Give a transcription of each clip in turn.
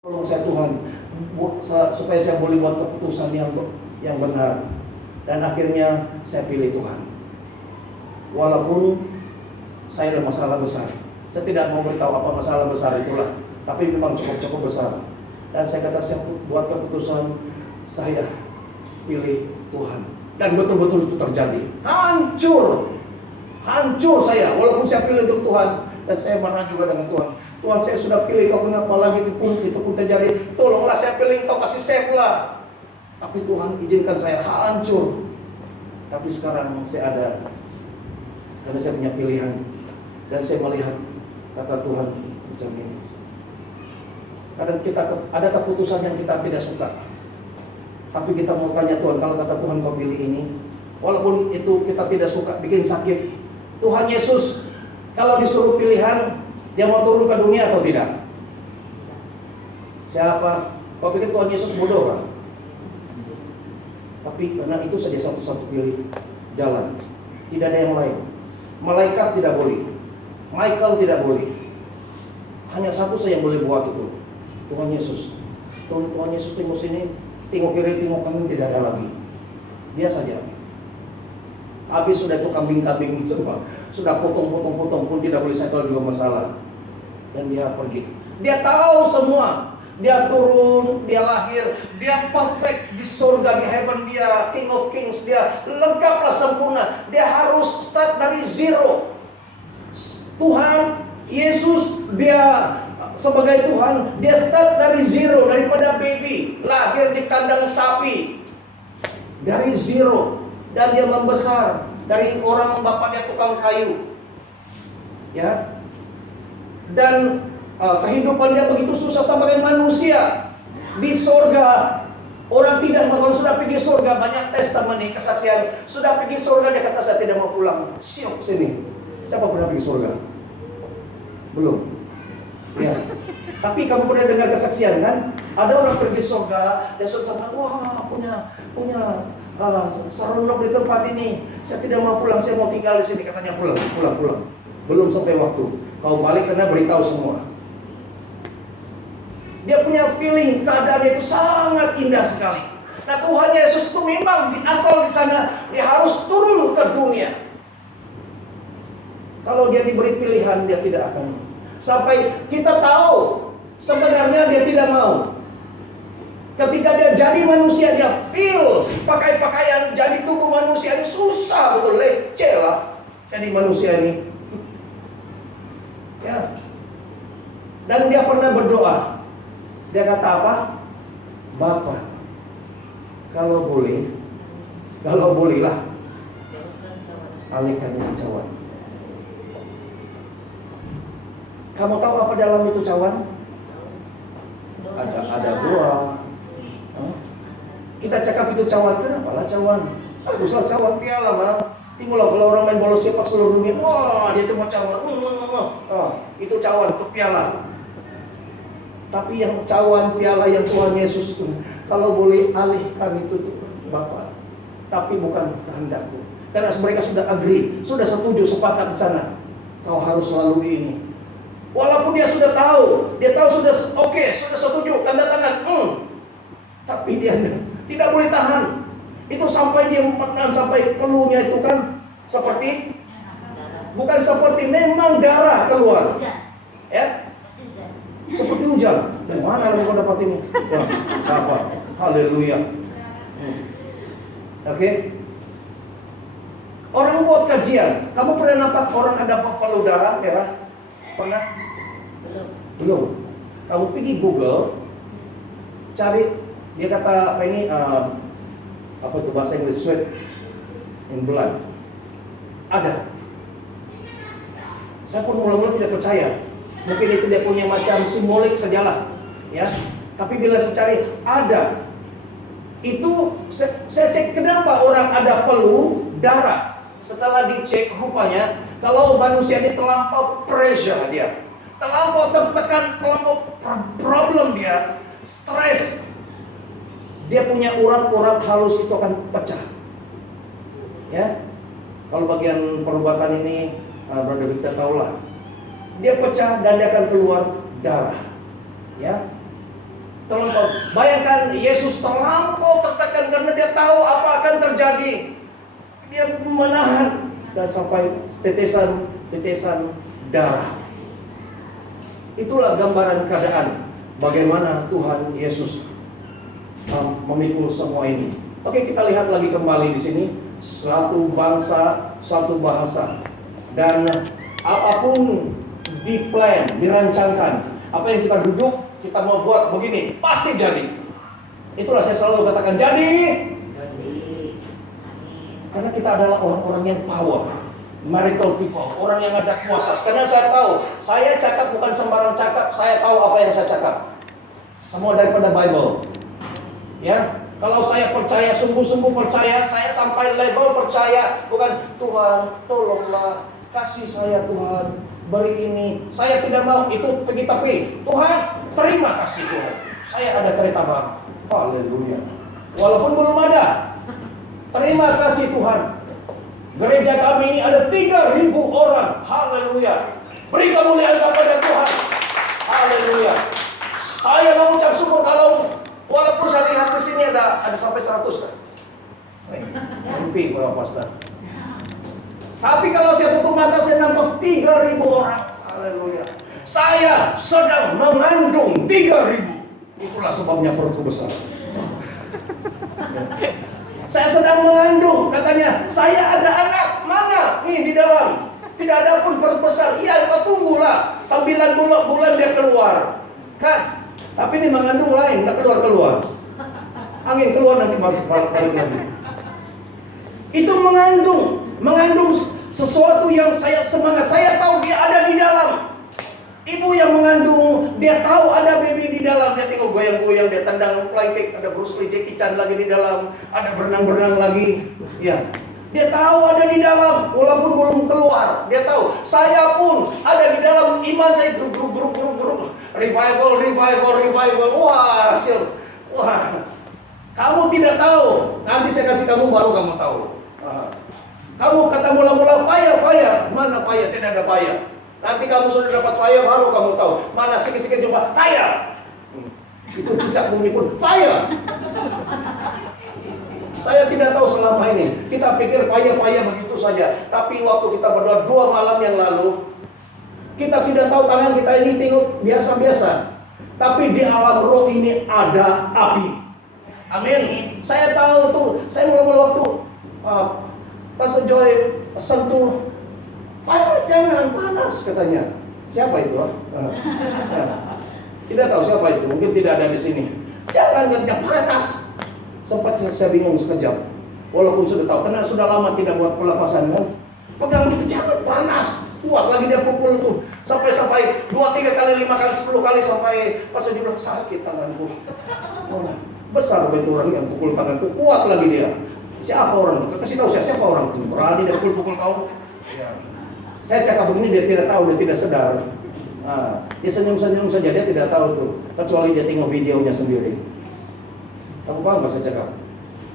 Tolong saya Tuhan, supaya saya boleh buat keputusan yang benar. Dan akhirnya saya pilih Tuhan. Walaupun saya ada masalah besar. Saya tidak mau beritahu apa masalah besar itulah, tapi memang cukup besar. Dan saya kata saya buat keputusan, saya pilih Tuhan. Dan betul-betul itu terjadi. Hancur saya, walaupun saya pilih untuk Tuhan. Dan saya marah juga dengan Tuhan. Tuhan, saya sudah pilih kau, kenapa lagi itu pun terjadi? Tolonglah saya pilih kau, kasih save lah. Tapi Tuhan izinkan saya hancur. Tapi sekarang saya ada, karena saya punya pilihan. Dan saya melihat kata Tuhan macam ini. Kadang kita ada keputusan yang kita tidak suka. Tapi kita mau tanya Tuhan, kalau kata Tuhan kau pilih ini, walaupun itu kita tidak suka, bikin sakit. Tuhan Yesus, kalau disuruh pilihan, dia mau turun ke dunia atau tidak? Siapa? Kau pikir Tuhan Yesus bodoh kan? Tapi karena itu saja satu-satu pilih jalan. Tidak ada yang lain. Malaikat tidak boleh. Michael tidak boleh. Hanya satu saja yang boleh buat itu. Tuhan Yesus. Tuhan Yesus tengok sini, tengok kiri, tengok kanan, tidak ada lagi. Dia saja. Habis sudah itu kambing-kambing semua, sudah potong-potong pun tidak boleh settle juga masalah. Dan dia pergi. Dia tahu semua. Dia turun, dia lahir, dia perfect di surga, di heaven, dia King of Kings, dia lengkaplah sempurna. Dia harus start dari zero. Tuhan Yesus, dia sebagai Tuhan, dia start dari zero, daripada baby, lahir di kandang sapi, dari zero. Dan dia membesar dari orang bapaknya tukang kayu, ya. Dan kehidupan dia begitu susah sebagai manusia di sorga. Orang tidak mau, kalau sudah pergi sorga, banyak testimoni, kesaksian. Sudah pergi sorga, dia kata saya tidak mau pulang. Siap sini. Siapa pernah pergi sorga? Belum. Ya. Tapi kamu pernah dengar kesaksian kan? Ada orang pergi sorga, dia sudah sama, wah punya seronok di tempat ini. Saya tidak mau pulang, saya mau tinggal di sini. Katanya pulang. Belum sampai waktu. Kau balik sana, beritahu semua. Dia punya feeling keadaan itu sangat indah sekali. Nah, Tuhan Yesus itu memang asal di sana, dia harus turun ke dunia. Kalau dia diberi pilihan, dia tidak akan. Sampai kita tahu sebenarnya dia tidak mau. Ketika dia jadi manusia, dia feel pakai pakaian jadi tubuh manusia ini susah betul, leceh lah jadi manusia ini. Ya. Dan dia pernah berdoa. Dia kata apa? Bapa, kalau bolehlah, alihkan ini cawan. Kamu tahu apa dalam itu cawan? Ada buah. Kita cakap itu cawan, kenapa lah cawan? Usah cawan piala mah. Tinggallah kalau orang main bola sepak seluruh dunia, wah dia itu mau cawan. Itu cawan, itu piala. Tapi yang cawan piala yang Tuhan Yesus itu, kalau boleh alihkan itu tuh Bapa. Tapi bukan kehendakku. Karena mereka sudah agree, sudah setuju, sepakat di sana. Kau harus lalui ini. Walaupun dia sudah tahu, sudah oke, sudah setuju, tanda tangan. Tapi dia tidak boleh tahan. Itu sampai dia makan, sampai keluarnya itu kan seperti, bukan seperti, memang darah keluar. Ya? Seperti hujan. Dan mana lagi kau dapat ini? Wah, dapat. Haleluya. Oke. Orang buat kajian. Kamu pernah nampak orang ada palu darah merah? Pernah? Belum. Kamu pergi Google, cari, dia kata apa ini, apa itu bahasa Inggris, sweat in blood. Ada. Saya pun mula-mula tidak percaya. Mungkin itu dia punya macam simbolik sajalah, ya. Tapi bila saya cari, ada. Itu saya cek kenapa orang ada peluh darah. Setelah dicek rupanya, kalau manusia ini terlampau pressure dia, terlampau tertekan, terlampau problem dia, stres, dia punya urat-urat halus itu akan pecah. Ya, kalau bagian perubatan ini, Brother Victor tahulah, dia pecah dan dia akan keluar darah. Ya, Terlampau. Bayangkan Yesus terlampau tertekan karena dia tahu apa akan terjadi. Dia menahan dan sampai tetesan darah. Itulah gambaran keadaan bagaimana Tuhan Yesus memikul semua ini. Oke, kita lihat lagi kembali di sini. Satu bangsa, satu bahasa. Dan apapun diplan, dirancangkan, apa yang kita duduk, kita mau buat begini, pasti jadi. Itulah saya selalu katakan, jadi. Karena kita adalah orang-orang yang power, miracle people, orang yang ada kuasa. Karena saya tahu, saya cakap bukan sembarang cakap, saya tahu apa yang saya cakap. Semua daripada Bible. Ya, kalau saya percaya, sungguh-sungguh percaya, saya sampai level percaya, bukan Tuhan, tolonglah, kasih saya Tuhan, beri ini. Saya tidak mau itu pergi tapi Tuhan, terima kasih Tuhan. Saya ada kereta bang. Haleluya. Walaupun belum ada. Terima kasih Tuhan. Gereja kami ini ada 3.000 orang. Haleluya. Beri kemuliaan kepada Tuhan. Haleluya. Saya mengucap syukur kalau walaupun saya lihat di sini ada sampai 100 kan. Mimpi Bapak Pastor. Tapi kalau saya tutup mata saya nampak 3.000 orang. Haleluya. Saya sedang mengandung 3.000. Itulah sebabnya perutku besar. Saya sedang mengandung, katanya, saya ada anak, mana? Nih di dalam. Tidak ada pun perut besar. Iya, kau tunggulah. 9 bulan dia keluar. Kan? Tapi ini mengandung lain, tidak keluar. Angin keluar nanti masuk balik lagi. Itu mengandung sesuatu yang saya semangat. Saya tahu dia ada di dalam. Ibu yang mengandung, dia tahu ada baby di dalam. Dia tengok goyang-goyang, dia tendang flying kick, ada Bruce Lee, Jackie Chan lagi di dalam, ada berenang-berenang lagi. Ya, dia tahu ada di dalam, walaupun belum keluar. Dia tahu, saya pun ada di dalam iman saya grup. Revival. Wah, kamu tidak tahu. Nanti saya kasih kamu baru kamu tahu. Kamu kata mula-mula fire. Mana fire? Tidak ada fire. Nanti kamu sudah dapat fire baru kamu tahu. Mana sikit-sikit jumpa fire. Itu cicak bunyi pun fire. Saya tidak tahu selama ini. Kita pikir fire begitu saja. Tapi waktu kita berdoa 2 malam yang lalu, kita tidak tahu tangan kita ini tengok biasa-biasa. Tapi di alam roh ini ada api. Amin. Saya tahu tuh. Saya mula-mula waktu Pastor Joy sentuh, jangan panas katanya. Siapa itu? Tidak tahu siapa itu. Mungkin tidak ada di sini. Jangan katanya panas. Sempat saya bingung sekejap. Walaupun sudah tahu, karena sudah lama tidak buat pelepasan kan. Pegang itu jangan panas. Kuat lagi dia pukul tuh. Sampai 2, 3 kali, 5 kali, 10 kali sampai pas saya bilang sakit tanganku. Besar betul orang yang pukul tanganku. Kuat lagi dia. Siapa orang itu? Kasih tahu siapa orang itu. Berani dia pukul kau. Ya. Saya cakap begini dia tidak tahu, dia tidak sadar. Dia senyum-senyum saja, dia tidak tahu tuh. Kecuali dia tengok videonya sendiri. Kamu paham gak saya cakap?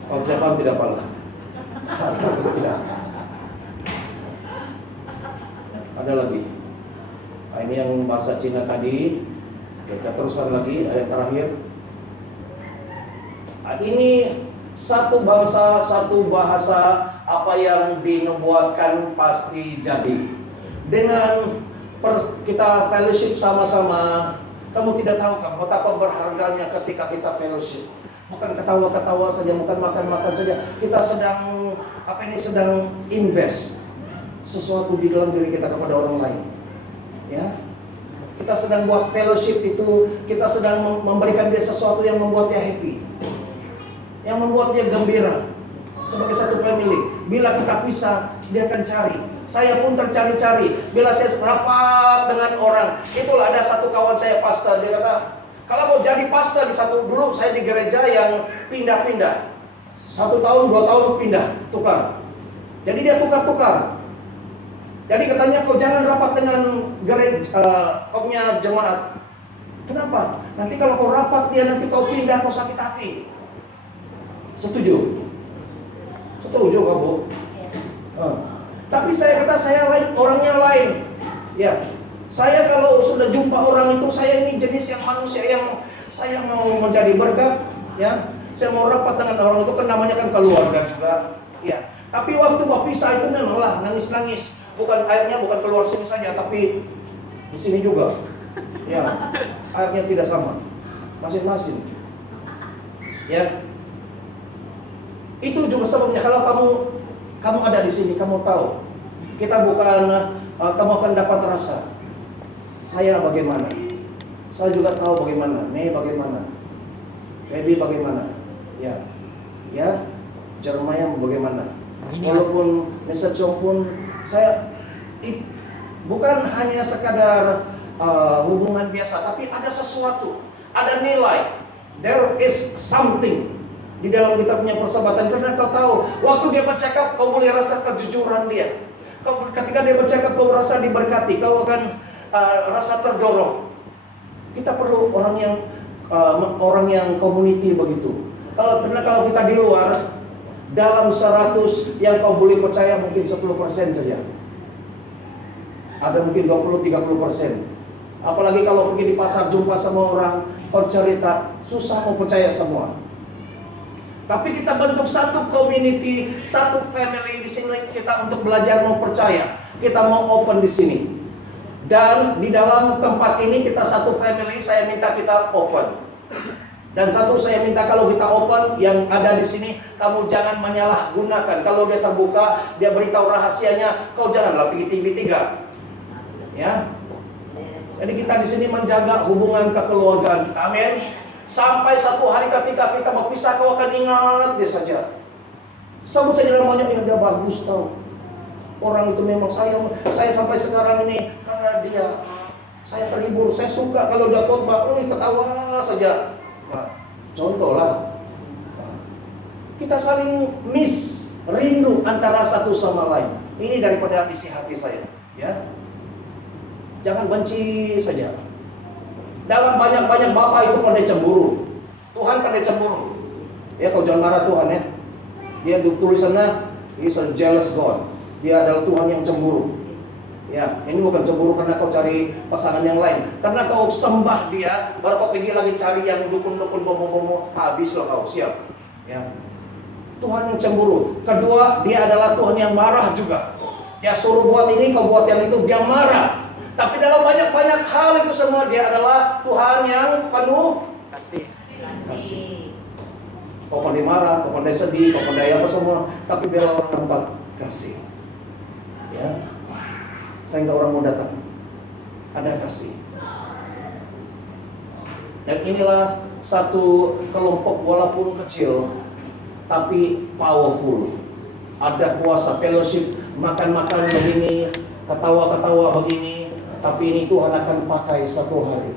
Kalau tidak paham tidak apalah. Tidak. Ada lagi. Ini yang bahasa Cina tadi. Kita teruskan lagi ayat terakhir. Ini satu bangsa, satu bahasa, apa yang dinubuatkan pasti jadi. Dengan kita fellowship sama-sama, kamu tidak tahu kan betapa berharganya ketika kita fellowship. Bukan ketawa-ketawa saja, bukan makan-makan saja. Kita sedang sedang invest sesuatu di dalam diri kita kepada orang lain. Ya. Kita sedang buat fellowship itu, kita sedang memberikan dia sesuatu yang membuat dia happy. Yang membuat dia gembira sebagai satu family. Bila kita pisah, dia akan cari. Saya pun tercari-cari. Bila saya rapat dengan orang, itulah ada satu kawan saya pastor. Dia kata, kalau mau jadi pastor dulu saya di gereja yang pindah-pindah. 1 tahun, 2 tahun pindah, tukar. Jadi dia tukar-tukar. Jadi katanya kau jangan rapat dengan gereja, kau punya jemaat. Kenapa? Nanti kalau kau rapat dia nanti kau pindah, kau sakit hati. Setuju? Setuju kamu? Tapi saya kata saya lain, orangnya lain. Ya, saya kalau sudah jumpa orang itu, saya ini jenis yang manusia yang Saya mau menjadi berkat, ya. Saya mau rapat dengan orang itu kan namanya kan keluarga juga, ya. Tapi waktu berpisah itu memanglah nangis-nangis. Bukan airnya bukan keluar sini saja, tapi di sini juga. Ya, airnya tidak sama, masing-masing. Ya, itu juga sebabnya kalau kamu ada di sini, kamu tahu, kita bukan kamu akan dapat rasa. Saya bagaimana? Saya juga tahu bagaimana. Mei bagaimana? Feby bagaimana? Ya, Jeremiah bagaimana? Walaupun Mr. Chong pun saya bukan hanya sekadar hubungan biasa, tapi ada sesuatu, ada nilai. There is something di dalam kita punya persahabatan, karena kau tahu waktu dia bercakap kau boleh rasa kejujuran dia. Ketika dia bercakap kau rasa diberkati, kau akan rasa terdorong. Kita perlu orang yang community begitu. Karena kalau kita di luar, dalam 100 yang kau boleh percaya mungkin 10% saja. Ada mungkin 20-30%. Apalagi kalau pergi di pasar jumpa sama orang, kau cerita, susah mau percaya semua. Tapi kita bentuk satu community, satu family di sini kita untuk belajar mau percaya. Kita mau open di sini. Dan di dalam tempat ini kita satu family, saya minta kita open. Dan satu saya minta kalau kita open, yang ada di sini kamu jangan menyalahgunakan. Kalau dia terbuka, dia beritahu rahasianya, kau janganlah pergi TV3. Ya. Jadi kita di sini menjaga hubungan kekeluargaan kita. Amin. Sampai satu hari ketika kita berpisah, kau akan ingat dia saja. Sebut saja namanya, ya dia bagus tau. Orang itu memang saya sampai sekarang ini karena dia, saya terhibur, saya suka kalau dia khotbah, ketawa saja. Nah, contoh lah, kita saling rindu antara satu sama lain. Ini daripada isi hati saya, ya. Jangan benci saja. Dalam banyak-banyak bapak itu pandai cemburu. Tuhan pandai cemburu. Ya, kau jangan marah Tuhan ya. Dia tulisannya, he is a jealous God. Dia adalah Tuhan yang cemburu. Ya, ini bukan cemburu karena kau cari pasangan yang lain. Karena kau sembah dia, baru kau pergi lagi cari yang dukun-dukun bomo-bomo, habislah kau, siap. Ya. Tuhan yang cemburu. Kedua, dia adalah Tuhan yang marah juga. Dia suruh buat ini, kau buat yang itu, dia marah. Tapi dalam banyak-banyak hal itu semua dia adalah Tuhan yang penuh kasih. Kau pandai marah, kau pandai sedih, kau pandai apa semua, tapi dia orang yang kasih. Ya, sehingga orang mau datang, ada kasih. Dan inilah satu kelompok walaupun kecil, tapi powerful. Ada puasa, fellowship, makan-makan begini, ketawa-ketawa begini. Tapi ini Tuhan akan pakai satu hari.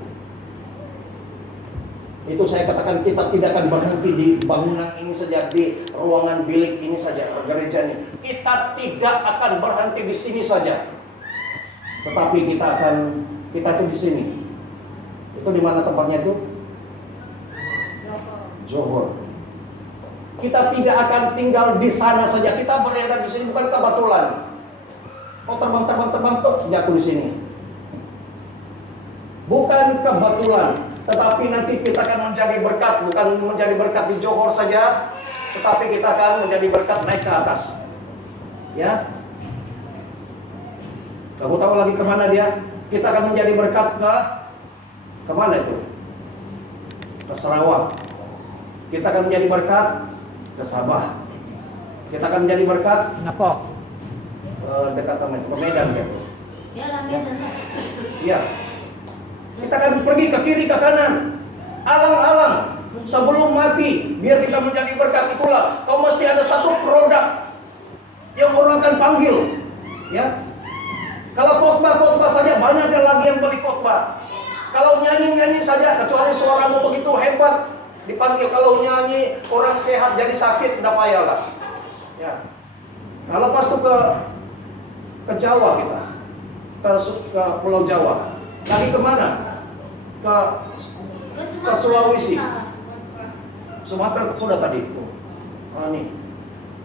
Itu saya katakan kita tidak akan berhenti di bangunan ini saja, di ruangan bilik ini saja, gereja ini. Kita tidak akan berhenti di sini saja. Tetapi kita tuh di sini. Itu di mana tempatnya itu? Johor. Kita tidak akan tinggal di sana saja. Kita berada di sini bukan kebetulan. Kau terbang jatuh di sini. Bukan kebetulan, tetapi nanti kita akan menjadi berkat, bukan menjadi berkat di Johor saja, tetapi kita akan menjadi berkat naik ke atas. Ya, kamu tahu lagi kemana dia? Kita akan menjadi berkat ke mana itu? Ke Sarawak. Kita akan menjadi berkat ke Sabah. Kita akan menjadi berkat Singapura. Dekat sama itu, ke Medan gitu. Ya, Medan. Ya. Kita akan pergi ke kiri, ke kanan, alang-alang sebelum mati, biar kita menjadi berkat. Itulah, kau mesti ada satu produk yang orang akan panggil. Ya, kalau khotbah saja banyak yang lagi yang beli khotbah. Kalau nyanyi saja, kecuali suaramu begitu hebat, dipanggil. Kalau nyanyi orang sehat jadi sakit, tidak payahlah. Ya, nah lepas itu ke Jawa kita, ke Pulau Jawa. Lagi kemana? Ke Sulawesi. Sumatera sudah tadi. Ini,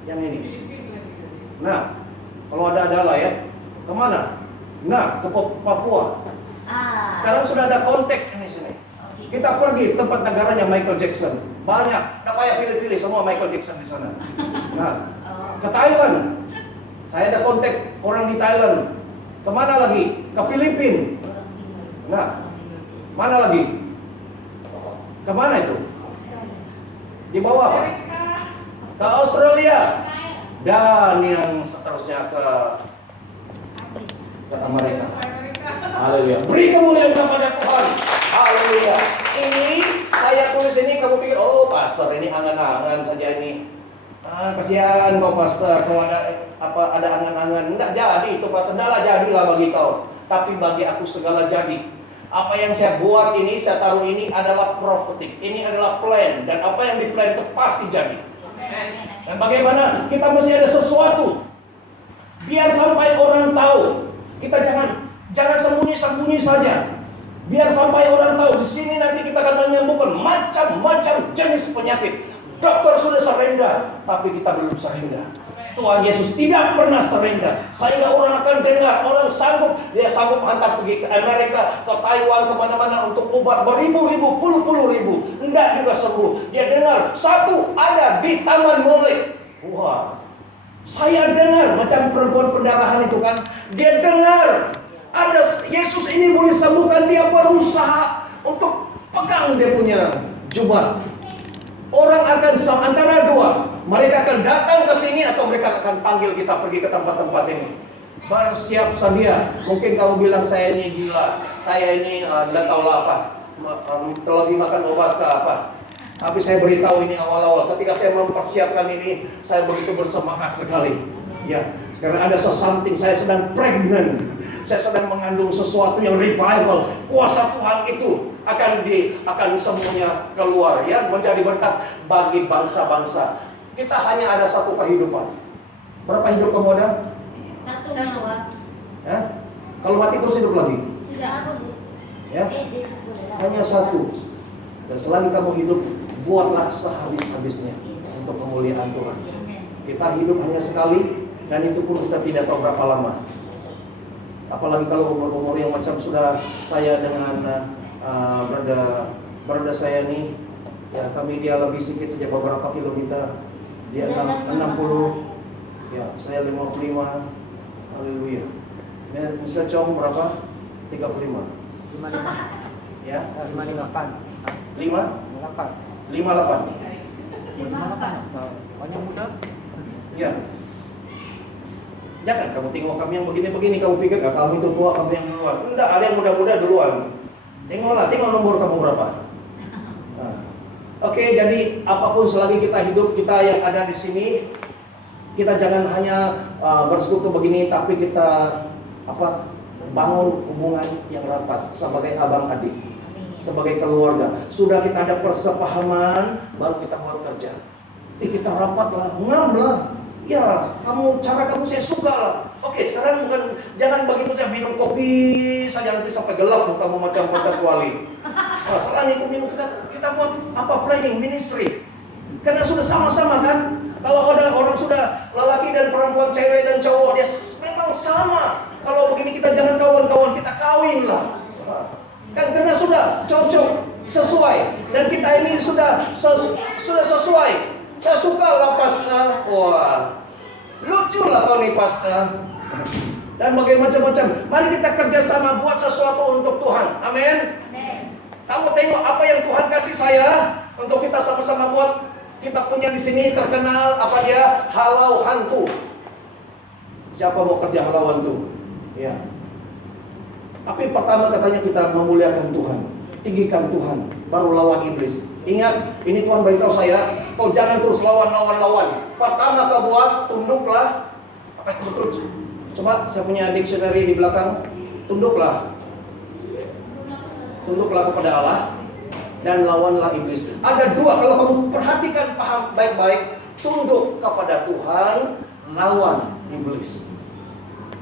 yang ini. Nah, kalau ada lah ya. Kemana? Nah, ke Papua. Sekarang sudah ada kontak ini sini. Kita pergi tempat negaranya Michael Jackson. Banyak, nggak payah pilih-pilih, semua Michael Jackson di sana. Nah, ke Thailand. Saya ada kontak orang di Thailand. Kemana lagi? Ke Filipina. Nah, mana lagi? Kemana itu? Di bawah apa? Ke Australia. Dan yang seterusnya ke Amerika. Haleluya. Beri kemuliaan kepada Tuhan. Haleluya. Ini saya tulis ini, kamu pikir, oh pastor ini angan-angan saja ini. Kasihan kau pastor, kau ada angan-angan. Enggak jadi itu pastor, enggak jadilah bagi kau. Tapi bagi aku segala jadi. Apa yang saya buat ini, saya taruh ini adalah prophetic. Ini adalah plan. Dan apa yang di-plan itu pasti jadi. Dan bagaimana? Kita mesti ada sesuatu. Biar sampai orang tahu. Kita jangan sembunyi-sembunyi saja. Biar sampai orang tahu. Di sini nanti kita akan menyembuhkan macam-macam jenis penyakit. Dokter sudah surrender, tapi kita belum surrender. Tuhan Yesus tidak pernah surrender. Sehingga orang akan dengar, orang dia sanggup hantar pergi ke Amerika, ke Taiwan, kemana-mana untuk obat beribu-ribu, puluh-puluh ribu. Tidak juga sembuh. Dia dengar, satu ada di Taman Molek. Wah, saya dengar macam perempuan pendarahan itu kan. Dia dengar, ada Yesus ini boleh sembuhkan. Dia berusaha untuk pegang dia punya jubah. Orang akan antara dua, mereka akan datang ke sini atau mereka akan panggil kita pergi ke tempat-tempat ini. Bersiap sedia. Mungkin kamu bilang saya ini gila, saya ini tidak tahu apa, terlebih makan obat ke apa. Tapi saya beritahu ini awal-awal, ketika saya mempersiapkan ini, saya begitu bersemangat sekali. Ya, sekarang ada something, saya sedang pregnant. Saya sedang mengandung sesuatu yang revival. Kuasa Tuhan itu akan semuanya keluar, ya, menjadi berkat bagi bangsa-bangsa. Kita hanya ada satu kehidupan. Berapa hidup kamu ada? Satu nyawa. Ya? Kalau mati terus hidup lagi? Tidak apa, Bu. Ya? Hanya satu. Dan selagi kamu hidup, buatlah sehabis-habisnya untuk kemuliaan Tuhan. Kita hidup hanya sekali, dan itu pun kita tidak tahu berapa lama. Apalagi kalau umur-umur yang macam sudah saya dengan berada saya nih, ya kami dia lebih sedikit saja beberapa kilo kita. Dia 60, ya saya 55. Haleluya. Bisa com berapa? 35. 55. Ya? 58. 58. 58. Pokoknya muda. Ya. Jangan kamu tengok kami yang begini-begini, kamu pikir kamu itu tua, kamu yang duluan. Enggak, ada yang muda-muda duluan. Tengok nomor kamu berapa. Nah. Oke, jadi apapun selagi kita hidup, kita yang ada di sini, kita jangan hanya bersekutu begini, tapi kita bangun hubungan yang rapat sebagai abang adik, sebagai keluarga. Sudah kita ada persepahaman, baru kita buat kerja. Kita rapatlah, ngam lah. Ya, cara kamu saya suka lah. Oke, sekarang jangan begitu saja minum kopi saja nanti sampai gelap kamu macam pada kuali. Nah, selain itu minum kita buat planning ministry. Karena sudah sama-sama kan. Kalau ada orang sudah lelaki dan perempuan, cewek dan cowok, dia memang sama. Kalau begini kita jangan kawan-kawan, kita kawin lah. Kan karena sudah cocok, sesuai, dan kita ini sudah sesuai. Saya suka lah pastor. Wah, lucu lah kau nih pastor. Dan macam-macam. Mari kita kerjasama buat sesuatu untuk Tuhan. Amin. Kamu tengok apa yang Tuhan kasih saya untuk kita sama-sama buat. Kita punya di sini terkenal halau hantu. Siapa mau kerja halau hantu? Ya. Tapi pertama katanya kita memuliakan Tuhan, tinggikan Tuhan, baru lawan iblis. Ingat, ini Tuhan beritahu saya, kau jangan terus lawan. Pertama kau buat, tunduklah. Apa itu betul? Coba saya punya dictionary di belakang. Tunduklah kepada Allah dan lawanlah iblis. Ada dua, kalau kamu perhatikan, paham baik-baik. Tunduk kepada Tuhan, lawan iblis.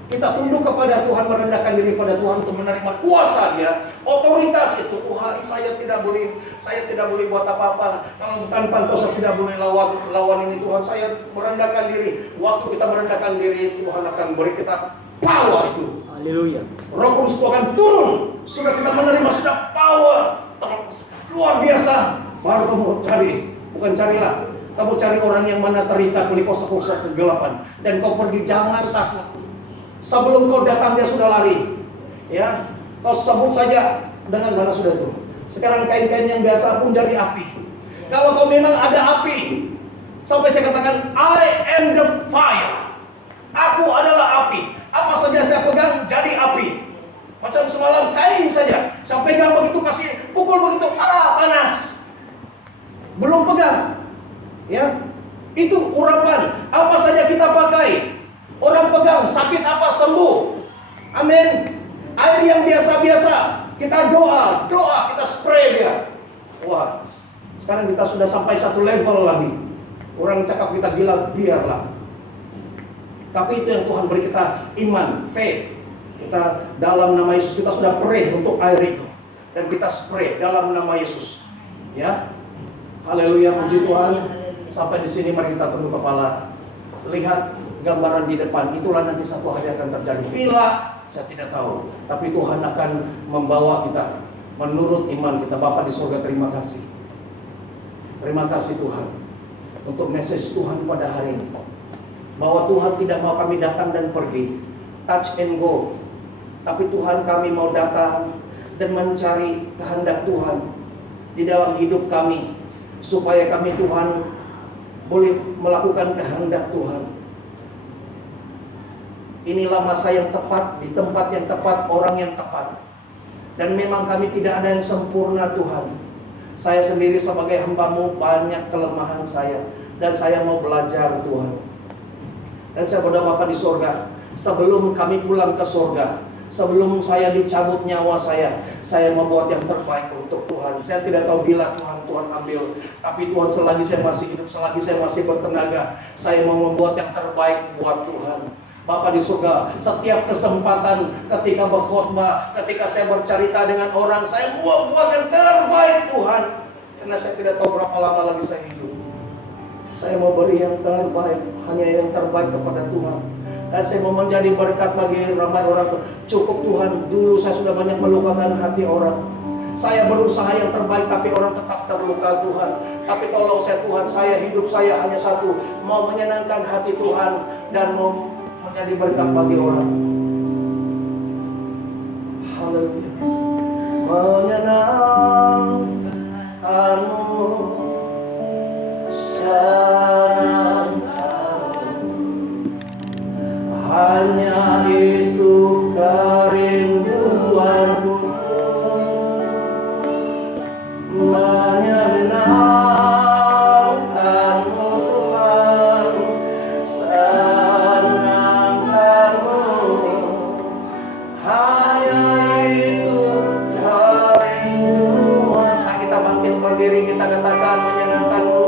Kita tunduk kepada Tuhan, merendahkan diri pada Tuhan untuk menerima kuasa Dia, otoritas itu. Tuhan, saya tidak boleh buat apa-apa. Kalau tanpa Engkau saya tidak boleh lawan ini Tuhan. Saya merendahkan diri. Waktu kita merendahkan diri, Tuhan akan beri kita power itu. Haleluya. Roh Kudus itu akan turun. Sudah kita menerima, sudah power. luar biasa, baru kamu cari. Bukan carilah, kamu cari orang yang mana terikat oleh kuasa-kuasa kegelapan, dan kau pergi, jangan takut. Sebelum kau datang dia sudah lari. Ya, kau sebut saja dengan mana sudah tuh. Sekarang kain-kain yang biasa pun jadi api. Kalau kau memang ada api, sampai saya katakan I am the fire. Aku adalah api. Apa saja saya pegang jadi api. Macam semalam kain saja, saya pegang begitu, kasih pukul begitu, panas. Belum pegang. Ya, itu urapan. Apa saja kita pakai, orang pegang, sakit apa sembuh. Amin. Air yang biasa-biasa, kita doa, kita spray dia. Wah, sekarang kita sudah sampai satu level lagi. Orang cakap kita gila, biarlah. Tapi itu yang Tuhan beri kita, iman, faith. Kita dalam nama Yesus, kita sudah pray untuk air itu, dan kita spray dalam nama Yesus. Ya, haleluya, puji Tuhan. Sampai di sini mari kita tunduk kepala. Lihat gambaran di depan, itulah nanti satu hari akan terjadi. Bila saya tidak tahu, tapi Tuhan akan membawa kita menurut iman kita. Bapa di surga, terima kasih. Terima kasih Tuhan untuk message Tuhan pada hari ini, bahwa Tuhan tidak mau kami datang dan pergi, touch and go. Tapi Tuhan, kami mau datang dan mencari kehendak Tuhan di dalam hidup kami, supaya kami Tuhan boleh melakukan kehendak Tuhan. Inilah masa yang tepat, di tempat yang tepat, orang yang tepat. Dan memang kami tidak ada yang sempurna Tuhan. Saya sendiri sebagai hamba-Mu banyak kelemahan saya, dan saya mau belajar Tuhan. Dan saya berdoa Bapa di surga, sebelum kami pulang ke surga, sebelum saya dicabut nyawa saya mau buat yang terbaik untuk Tuhan. Saya tidak tahu bila Tuhan ambil, tapi Tuhan, selagi saya masih hidup, selagi saya masih bertenaga, saya mau membuat yang terbaik buat Tuhan. Bapa di surga, setiap kesempatan ketika berkhotbah, ketika saya bercerita dengan orang, saya mau buat yang terbaik Tuhan. Karena saya tidak tahu berapa lama lagi saya hidup. Saya mau beri yang terbaik, hanya yang terbaik kepada Tuhan. Dan saya mau menjadi berkat bagi ramai orang. Cukup Tuhan, dulu saya sudah banyak melukakan hati orang. Saya berusaha yang terbaik, tapi orang tetap terluka Tuhan. Tapi tolong saya Tuhan, saya hidup saya hanya satu, mau menyenangkan hati Tuhan dan mau menjadi berkat bagi orang. Haleluya. Menyenangkanmu, senangkanmu, hanya itu kerinduanku. Menyenangkanmu Tuhan, senangkanmu, hanya itu kerinduan. Nah, kita bangkit berdiri, kita katakan menyenangkanmu.